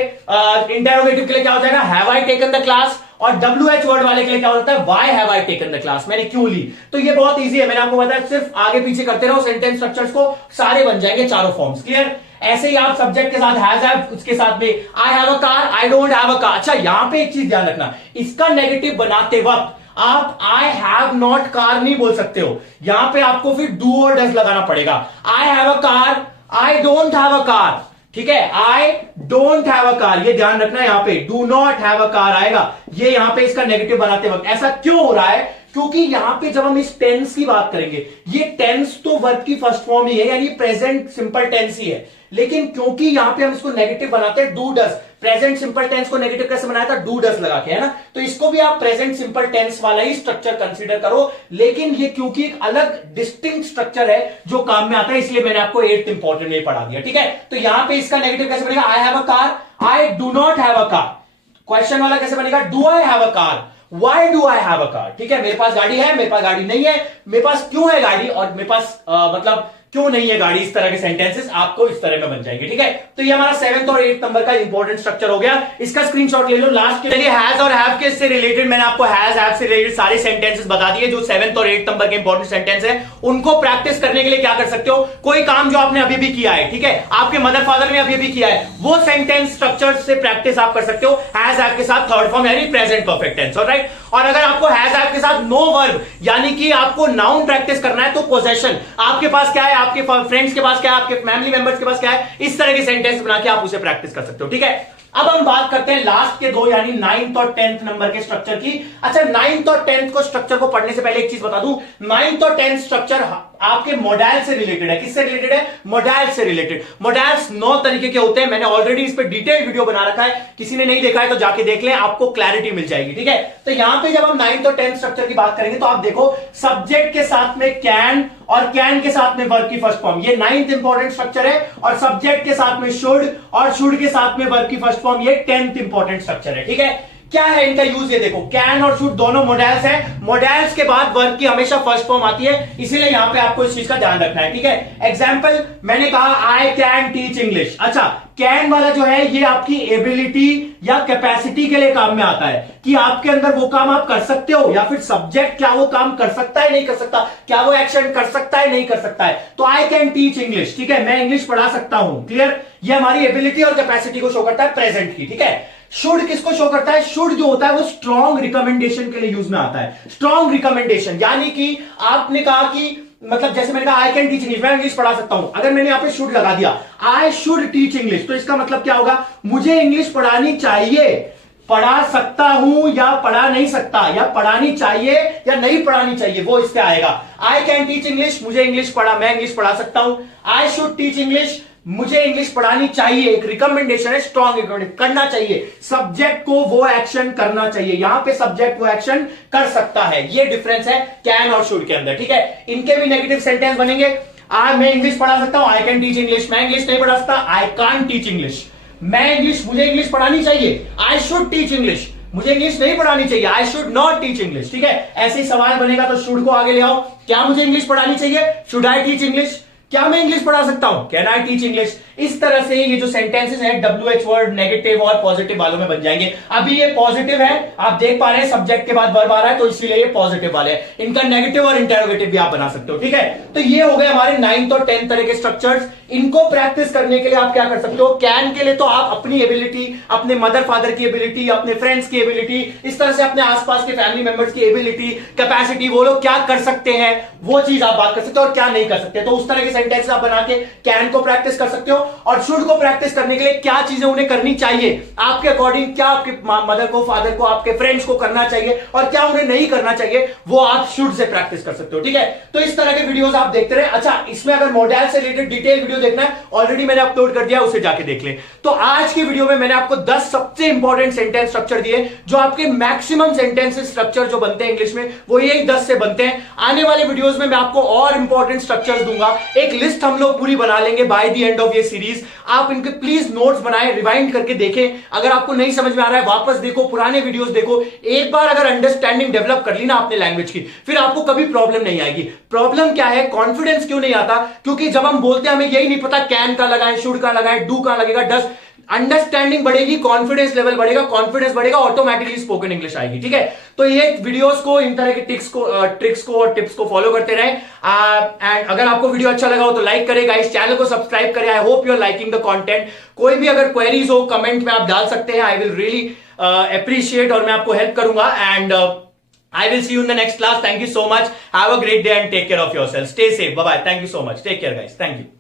इंटेरोगेटिव के लिए क्या हो जाएगा? Have I taken the class, और WH वर्ड वाले के लिए क्या होता है? Why have I taken the class, मैंने क्यों ली। तो ये बहुत इजी है, मैंने आपको बताया, सिर्फ आगे पीछे करते रहो, सेंटेंस स्ट्रक्चर्स को सारे बन जाएंगे चारों फॉर्म्स। क्लियर? ऐसे ही आप सब्जेक्ट के साथ हैज हैव, उसके साथ में I have a car, I don't have a car. अच्छा यहां पे एक चीज ध्यान रखना, इसका नेगेटिव बनाते वक्त आप आई हैव नॉट कार नहीं बोल सकते हो, यहां पे आपको फिर डू और डज लगाना पड़ेगा। I have a car, I don't have a car. ठीक है, I don't have a car, ये ध्यान रखना, यहां पे do not have a car आएगा, ये यहां पे इसका नेगेटिव बनाते वक्त। ऐसा क्यों हो रहा है? क्योंकि यहां पे जब हम इस टेंस की बात करेंगे, ये टेंस तो वर्ब की फर्स्ट फॉर्म ही है, यानी प्रेजेंट सिंपल टेंस ही है, लेकिन क्योंकि यहां पे हम इसको नेगेटिव बनाते हैं, do does, present simple tense को नेगेटिव कैसे बनाया था? डू डज लगा के, है ना, तो इसको भी आप प्रेजेंट सिंपल टेंस वाला ही स्ट्रक्चर कंसीडर करो, लेकिन ये क्योंकि एक अलग डिस्टिंक्ट स्ट्रक्चर है जो काम में आता है, इसलिए मैंने आपको 8th इंपॉर्टेंट में पढ़ा दिया। ठीक है, तो यहां पे इसका नेगेटिव कैसे बनेगा? I have a car, I do not have a car. Question वाला कैसे बनेगा? Do I have a car, Why do I have a car? ठीक है, मेरे पास गाड़ी है, मेरे पास गाड़ी नहीं है, मेरे पास क्यों है गाड़ी, और मेरे पास मतलब क्यों नहीं है गाड़ी, इस तरह के सेंटेंसेस आपको इस तरह में बन जाएंगे। ठीक है, तो ये हमारा 7th और 8th नंबर का इंपॉर्टेंट स्ट्रक्चर हो गया, इसका स्क्रीनशॉट ले लो। लास्ट के लिए हैज और हैव के से रिलेटेड मैंने आपको हैज हैव से रिलेटेड सारे सेंटेंसेस बता दिए, जो 7th और 8th नंबर के इंपॉर्टेंट सेंटेंस है। उनको प्रैक्टिस करने के लिए क्या कर सकते हो? कोई काम जो आपने अभी भी किया है, ठीक है, आपके मदर फादर ने अभी भी किया है, वो सेंटेंस स्ट्रक्चर से प्रैक्टिस आप कर सकते हो हैज हैव के साथ थर्ड फॉर्म यानी प्रेजेंट परफेक्ट टेंस। ऑलराइट, और अगर आपको हैज हैव के साथ नो वर्ब यानी कि आपको नाउन प्रैक्टिस करना है, तो पोजेशन, आपके पास क्या है, आपके फ्रेंड्स के पास क्या है, आपके फैमिली मेंबर्स के पास क्या है, इस तरह के सेंटेंस बना के आप उसे प्रैक्टिस कर सकते हो। ठीक है, अब हम बात करते हैं लास्ट के दो यानी 9th और 10th नंबर के स्ट्रक्चर की। अच्छा 9th और 10th को स्ट्रक्चर को पढ़ने से पहले एक चीज बता दूं, 9th और 10th स्ट्रक्चर आपके मॉडल से रिलेटेड है। किससे रिलेटेड है? मॉडल से रिलेटेड। मॉडल्स 9 तरीके के होते हैं, मैंने ऑलरेडी इस पे डिटेल वीडियो बना रखा है, किसी ने नहीं देखा है तो जाके देख लें, आपको क्लैरिटी मिल जाएगी। ठीक है, तो यहां पे जब हम 9th और 10th स्ट्रक्चर की बात करेंगे तो आप देखो, सब्जेक्ट के साथ में कैन और कैन के साथ में वर्ब की फर्स्ट फॉर्म, ये 9th इंपॉर्टेंट स्ट्रक्चर है, और सब्जेक्ट के साथ में शुड और शुड के साथ में वर्ब की फर्स्ट फॉर्म, ये 10th इंपॉर्टेंट स्ट्रक्चर है। ठीक है, क्या है इनका यूज, ये देखो कैन और शुड दोनों मोडेल्स हैं। मोडेल्स के बाद वर्ब की हमेशा फर्स्ट फॉर्म आती है, इसीलिए यहां पे आपको इस चीज का ध्यान रखना है, ठीक है। एग्जांपल मैंने कहा आई कैन टीच इंग्लिश। अच्छा, कैन वाला जो है ये आपकी एबिलिटी या कैपेसिटी के लिए काम में आता है कि आपके अंदर वो काम आप कर सकते हो, या फिर सब्जेक्ट क्या वो काम कर सकता है नहीं कर सकता, क्या वो एक्शन कर सकता है नहीं कर सकता है। तो आई कैन टीच इंग्लिश, ठीक है, मैं इंग्लिश पढ़ा सकता हूं, क्लियर। ये हमारी एबिलिटी और कैपेसिटी को शो करता है प्रेजेंट की, ठीक है। शुड किसको शो करता है, शुड जो होता है वो स्ट्रॉन्ग रिकमेंडेशन के लिए यूज में आता है। स्ट्रॉन्ग रिकमेंडेशन यानी कि आपने कहा कि मतलब जैसे मैंने कहा आई कैन टीच इंग्लिश, मैं इंग्लिश पढ़ा सकता हूं। अगर मैंने यहां पे शुड लगा दिया, आई शुड टीच इंग्लिश, तो इसका मतलब क्या होगा, मुझे इंग्लिश पढ़ानी चाहिए, पढ़ा सकता हूं या पढ़ा नहीं सकता, या पढ़ानी चाहिए या नहीं पढ़ानी चाहिए, वो इससे आएगा। आई कैन टीच इंग्लिश, मुझे इंग्लिश पढ़ा, मैं इंग्लिश पढ़ा सकता हूं। आई शुड टीच इंग्लिश, मुझे इंग्लिश पढ़ानी चाहिए, एक रिकमेंडेशन है, स्ट्रॉन्ग रिकमेंडेशन, करना चाहिए, सब्जेक्ट को वो एक्शन करना चाहिए, यहां पे सब्जेक्ट वो एक्शन कर सकता है। ये डिफरेंस है कैन और शुड के अंदर, ठीक है। इनके भी नेगेटिव सेंटेंस बनेंगे। मैं इंग्लिश पढ़ा सकता हूं, आई कैन टीच इंग्लिश, मैं इंग्लिश नहीं पढ़ा सकता, आई कांट टीच इंग्लिश। मैं इंग्लिश, मुझे इंग्लिश पढ़ानी चाहिए, आई शुड टीच इंग्लिश, मुझे इंग्लिश नहीं पढ़ानी चाहिए, I should not teach English, ठीक है। ऐसे ही सवाल बनेगा तो शुड को आगे ले आओ, क्या मुझे इंग्लिश पढ़ानी चाहिए, शुड आई टीच इंग्लिश, क्या मैं इंग्लिश पढ़ा सकता हूं, कैन आई टीच इंग्लिश। इस तरह से ये जो सेंटेंसेस हैं WH वर्ड नेगेटिव और पॉजिटिव वालों में बन जाएंगे। अभी ये पॉजिटिव है, आप देख पा रहे हैं सब्जेक्ट के बाद वर्ब आ रहा है, तो इसीलिए ये पॉजिटिव वाले हैं। इनका नेगेटिव और इंटरोगेटिव भी आप बना सकते हो, ठीक है। तो ये हो गए हमारे 9th और 10th तरह के स्ट्रक्चर्स। इनको प्रैक्टिस करने के लिए आप क्या कर सकते हो, कैन के लिए तो आप अपनी एबिलिटी, अपने मदर फादर की एबिलिटी, अपने फ्रेंड्स की एबिलिटी, इस तरह से अपने आसपास के फैमिली मेंबर्स की एबिलिटी, कैपेसिटी, वो लोग क्या कर सकते हैं वो चीज आप बात कर सकते हो, और क्या नहीं कर सकते। तो उस तरह के सेंटेंस आप बना के कैन को प्रैक्टिस कर सकते हो। और शुड को प्रैक्टिस करने के लिए क्या चीजें उन्हें करनी चाहिए, आपके अकॉर्डिंग क्या आपके मदर को, फादर को, आपके फ्रेंड्स को करना चाहिए और क्या उन्हें नहीं करना चाहिए, वो आप शुड से प्रैक्टिस कर सकते हो, ठीक है। तो इस तरह के वीडियोस आप देखते रहे। अच्छा, इसमें अगर मॉडल से रिलेटेड डिटेल वीडियो देखना है, ऑलरेडी मैंने अपलोड कर दिया, उसे जाके देख ले। तो आज की वीडियो में मैंने आपको 10 सबसे इंपॉर्टेंट सेंटेंस स्ट्रक्चर दिए, जो आपके मैक्सिमम सेंटेंसेस स्ट्रक्चर जो बनते हैं इंग्लिश में, वो यही 10 से बनते हैं। आने वाले वीडियोस में मैं आपको और इंपॉर्टेंट स्ट्रक्चर्स दूंगा, एक लिस्ट हम लोग पूरी बना लेंगे बाय द एंड ऑफ ये सीरीज। आप इनके प्लीज नोट्स बनाएं, रिवाइंड करके देखें। अगर आपको नहीं समझ में आ रहा है, वापस देखो, पुराने वीडियोस देखो। एक बार अगर अंडरस्टैंडिंग डेवलप कर ली ना आपने लैंग्वेज की, फिर आपको कभी प्रॉब्लम नहीं आएगी। प्रॉब्लम क्या है, कॉन्फिडेंस क्यों नहीं आता, क्योंकि जब हम बोलते हैं हमें यही नहीं पता कैन का लगाएं, शुड का लगाएं, डू का लगेगा, डस। अंडरस्टैंडिंग बढ़ेगी, कॉन्फिडेंस लेवल बढ़ेगा, कॉन्फिडेंस बढ़ेगा, ऑटोमेटिकली स्पोकन इंग्लिश आएगी, ठीक है। तो ये वीडियोस को, इन तरह के ट्रिक्स को और टिप्स को फॉलो करते रहें। एंड अगर आपको वीडियो अच्छा लगा हो तो लाइक करेगा, इस चैनल को सब्सक्राइब करें। I hope you are liking the content. कोई भी अगर क्वेरीज हो कमेंट में आप डाल सकते हैं, आई विल रियली अप्रिशिएट, और मैं आपको हेल्प करूंगा। And I will see you in the next class. Thank you so much. Have a great day and take care of yourself. Stay safe. Bye bye. Thank you so much. Take care, guys. Thank you.